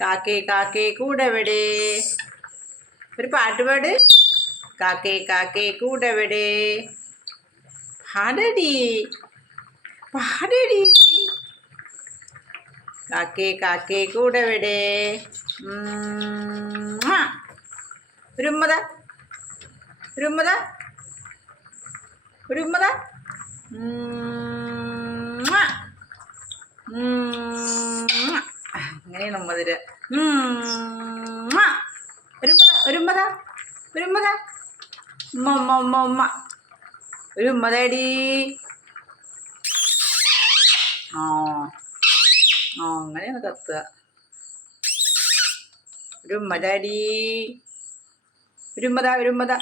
കാക്കേ കാക്കേ കൂടെവിടെ? ഒരു പാട്ടുപാട് കാക്കേ കാക്കേ കൂടെവിടെ? പാടടി. പാടടി. കാക്കേ കാക്കേ കൂടെവിടെ? ഒരുമ്മത ഒരു ഉമ്മത. ഒരു ഉമ്മത. ഒരു ഉമ്മത. ഉമ്മ. ഉമ്മ. അങ്ങനെയാണ് ഉമ്മ തരിക ഉമ്മ. ഒരു ഉമ്മത ഒരു ഉമ്മത ഒരു ഉമ്മത ഉമ്മ ഉമ്മ. ഒരു അങ്ങനെയാണ് കത്തുക. ഒരു ഉമ്മതാടി. ഒരു ഒരു.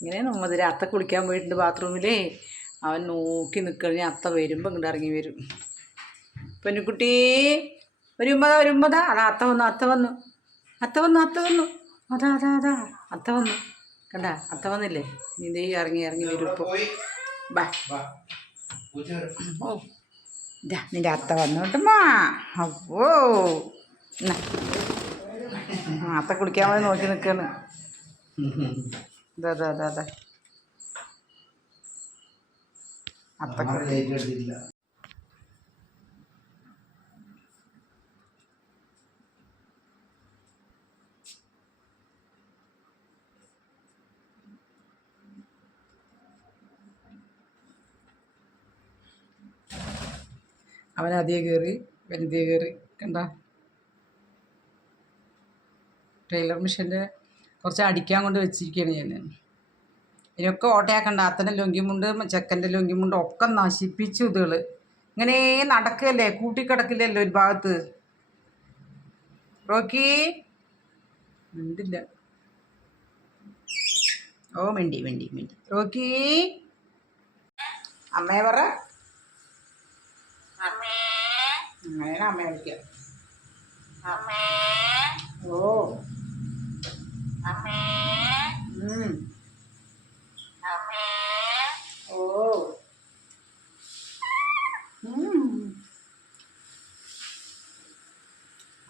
ഇങ്ങനെയാണ് ഉമ്മതിര. അത്ത കുളിക്കാൻ പോയിട്ടുണ്ട് ബാത്റൂമിലേ. അവൻ നോക്കി നിൽക്കണേ അത്ത വരുമ്പോൾ ഇങ്ങോട്ട് ഇറങ്ങി വരും. പെൺകുട്ടി വരുമ്പതാ ഒരു ഉമ്മത. അതാ അത്ത വന്നു അത്ത വന്നു. അത്ത വന്നു അത്ത വന്നു. അതാ അതാ അതാ. അത്ത വന്നു. കണ്ട അത്ത വന്നില്ലേ? നീ ദേ ഇറങ്ങി ഇറങ്ങി വരും ഇപ്പോൾ ബാ. ഓ ഇതാ നിന്റെ അത്ത വന്നോട്ടമ്മാ അപ്പോ അത്ത കുളിക്കാൻ പോയി നോക്കി നിൽക്കാണ് ഇതാ അതെ അതെ ഇതാ കുളി അവൻ ആദ്യം കയറി വലുതേ കയറി കണ്ട? ടൈലർ മെഷീന്റെ കുറച്ച് അടിക്കാൻ കൊണ്ട് വെച്ചിരിക്കുകയാണ് ഞാൻ ഇതിനൊക്കെ ഓട്ടയാക്കണ്ട. അത്തന്റെ ലൊങ്കിമുണ്ട് ചെക്കന്റെ ലൊങ്കിമുണ്ട് ഒക്കെ നശിപ്പിച്ചു ഇതുകൾ ഇങ്ങനെ നടക്കുകയല്ലേ കൂട്ടിക്കിടക്കില്ലല്ലോ ഒരു ഭാഗത്ത്. റോക്കി? മിണ്ടില്ല. ഓ മിണ്ടി മിണ്ടി മിണ്ടി. റോക്കി? അമ്മയെ പറ. അങ്ങനെയാണ് അമ്മ. വിളിക്കുക ഓ ഉം. ഓ.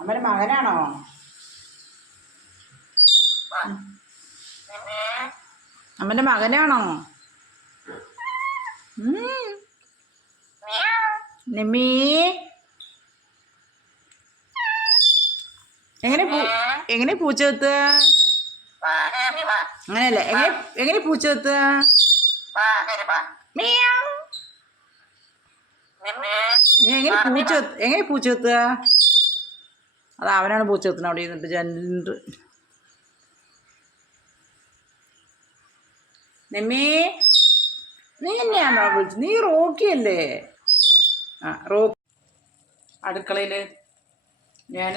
അമ്മയുടെ മകനാണോ അമ്മന്റെ മകനാണോ. നിമ്മി എങ്ങനെ എങ്ങനെ പൂച്ച അങ്ങനെയല്ലേ? എങ്ങനെ എങ്ങനെ പൂച്ച എത്തുക എങ്ങനെ പൂച്ച എങ്ങനെ പൂച്ച എത്തുക അത് അവനാണ് പൂച്ച എത്തുന്നത് അവിടെ ഇരുന്നിട്ട് ജനലിന്റെ നെമ്മി നീ തന്നെയാണോ വിളിച്ചത് നീ റോക്കിയല്ലേ? ആ റോ അടുക്കളയിൽ ഞാൻ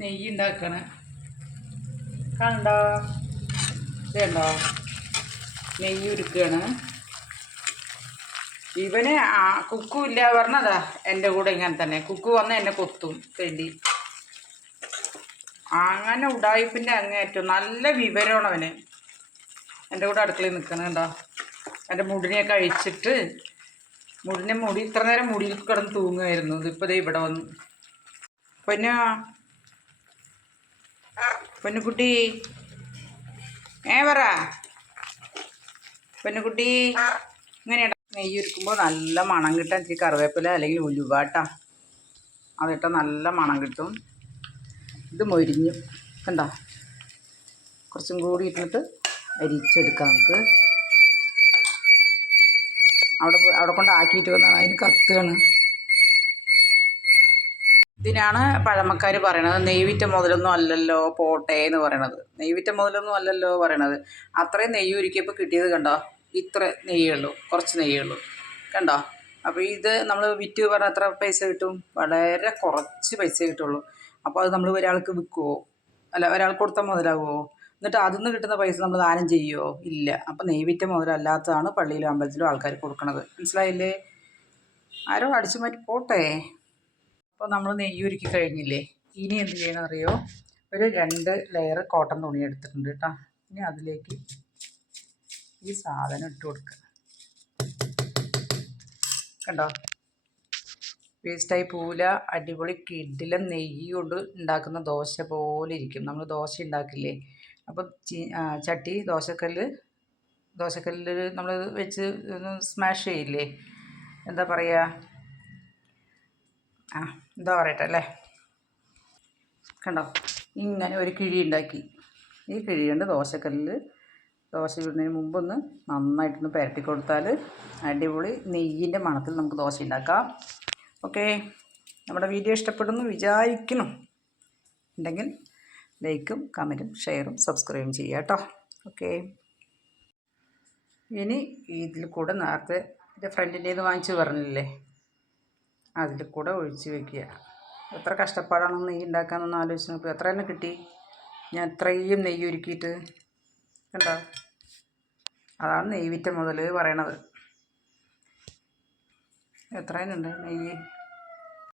നെയ്യ് ഉണ്ടാക്കണേ. കണ്ടോ ഇതുണ്ടോ? നെയ്യ് ഉരുക്കുകയാണ്. ഇവന് ആ കുക്കു ഇല്ല പറഞ്ഞതാ എന്റെ കൂടെ ഇങ്ങനെ തന്നെ. കുക്കു വന്ന് എന്നെ കൊത്തും വേണ്ടി അങ്ങനെ ഉടായിപ്പിന്റെ അങ്ങേറ്റം നല്ല വിവരമാണ് അവന്. എന്റെ കൂടെ അടുക്കളയിൽ നിൽക്കണുണ്ടോ എന്റെ മുടിനെയൊക്കെ അഴിച്ചിട്ട് മുടിനെ മുടി ഇത്ര നേരം മുടിയിൽ കിടന്ന് തൂങ്ങുമായിരുന്നു. ഇതിപ്പോൾ ഇവിടെ വന്നു. പൊന്നു? പൊന്നുകുട്ടി? ഏ പറ. പെണ്ണുകുട്ടി ഇങ്ങനെയാ നെയ്യ് ഉരുക്കുമ്പോൾ നല്ല മണം കിട്ടാൻ ഇത്തിരി കറിവേപ്പില അല്ലെങ്കിൽ ഉലുവാട്ടാ. അതിട്ടാൽ നല്ല മണം കിട്ടും. ഇത് മൊരിഞ്ഞു കണ്ടോ? കുറച്ചും കൂടി ഇട്ടിട്ട് അരിച്ചെടുക്കാം നമുക്ക്. അവിടെ അവിടെ കൊണ്ട് ആക്കിയിട്ട് വന്നാൽ അതിന് കത്തുകയാണ്. ഇതിനാണ് പഴമക്കാർ പറയണത്. നെയ്വിറ്റ മുതലൊന്നും അല്ലല്ലോ പോട്ടെ എന്ന് പറയണത്. നെയ്വിറ്റ മുതലൊന്നും അല്ലല്ലോ പറയണത്. അത്രയും നെയ്യ് ഒരുക്കിയപ്പോൾ കിട്ടിയത് കണ്ടോ? ഇത്ര നെയ്യേ ഉള്ളൂ കുറച്ച് നെയ്യേ ഉള്ളൂ. കണ്ടോ? അപ്പോൾ ഇത് നമ്മൾ വിറ്റ് പറഞ്ഞാൽ എത്ര പൈസ കിട്ടും? വളരെ കുറച്ച് പൈസ കിട്ടുള്ളൂ. അപ്പോൾ അത് നമ്മൾ ഒരാൾക്ക് വിൽക്കുമോ അല്ല ഒരാൾക്ക് കൊടുത്താൽ മുതലാകുമോ എന്നിട്ട് അതിൽ നിന്ന് കിട്ടുന്ന പൈസ നമ്മൾ ദാനം ചെയ്യുമോ ഇല്ല. അപ്പം നെയ്വിറ്റ മുതലല്ലാത്തതാണ് പള്ളിയിലും അമ്പലത്തിലും ആൾക്കാർ കൊടുക്കണത്. മനസ്സിലായില്ലേ? ആരോ അടിച്ചു മാറ്റി. പോട്ടെ. അപ്പോൾ നമ്മൾ നെയ്യ് ഉരുക്കി കഴിഞ്ഞില്ലേ? ഇനി എന്ത് ചെയ്യണം അറിയോ ഒരു രണ്ട് ലെയർ കോട്ടൺ തുണി എടുത്തിട്ടുണ്ട് കേട്ടോ ഇനി അതിലേക്ക് ഈ സാധനം ഇട്ട് കൊടുക്കുക കണ്ടോ? വേസ്റ്റായി പൂല അടിപൊളി കിഡിലും നെയ്യ് കൊണ്ട് ഉണ്ടാക്കുന്ന ദോശ പോലെ ഇരിക്കും. നമ്മൾ ദോശ ഉണ്ടാക്കില്ലേ? അപ്പം ചീ ആ, ചട്ടി ദോശക്കല്ല് ദോശക്കല്ലിൽ നമ്മൾ വെച്ച് സ്മാഷ് ചെയ്യില്ലേ? എന്താ പറയുക ആ എന്താ പറയട്ടെ അല്ലേ? കണ്ടോ? ഇങ്ങനെ ഒരു കിഴി ഉണ്ടാക്കി. ഈ കിഴി കൊണ്ട് ദോശക്കല്ലിൽ ദോശ ചുടുന്നതിന് മുമ്പൊന്ന് നന്നായിട്ടൊന്ന് പുരട്ടി കൊടുത്താൽ അടിപൊളി നെയ്യിന്റെ മണത്തിൽ നമുക്ക് ദോശ ഉണ്ടാക്കാം. ഓക്കെ? നമ്മുടെ വീഡിയോ ഇഷ്ടപ്പെടുന്നു വിചാരിക്കുന്നു. ഉണ്ടെങ്കിൽ ലൈക്കും കമന്റും ഷെയറും സബ്സ്ക്രൈബും ചെയ്യുക കേട്ടോ. ഓക്കെ? ഇനി ഇതിൽ കൂടെ നേരത്തെ എന്റെ ഫ്രണ്ടിന്റെ ഇത് വാങ്ങിച്ചു പറഞ്ഞില്ലേ? അതിൽ കൂടെ ഒഴിച്ച് വെക്കുക. എത്ര കഷ്ടപ്പാടാണോ നെയ്യ് ഉണ്ടാക്കാമെന്നൊന്ന് ആലോചിച്ച് നോക്കുക എത്ര തന്നെ കിട്ടി? ഞാൻ ഇത്രയും നെയ്യ് ഒരുക്കിയിട്ട് കണ്ടോ? അതാണ് നെയ്യ് വിറ്റ മുതൽ പറയണത് എത്രയുണ്ട് നെയ്യ്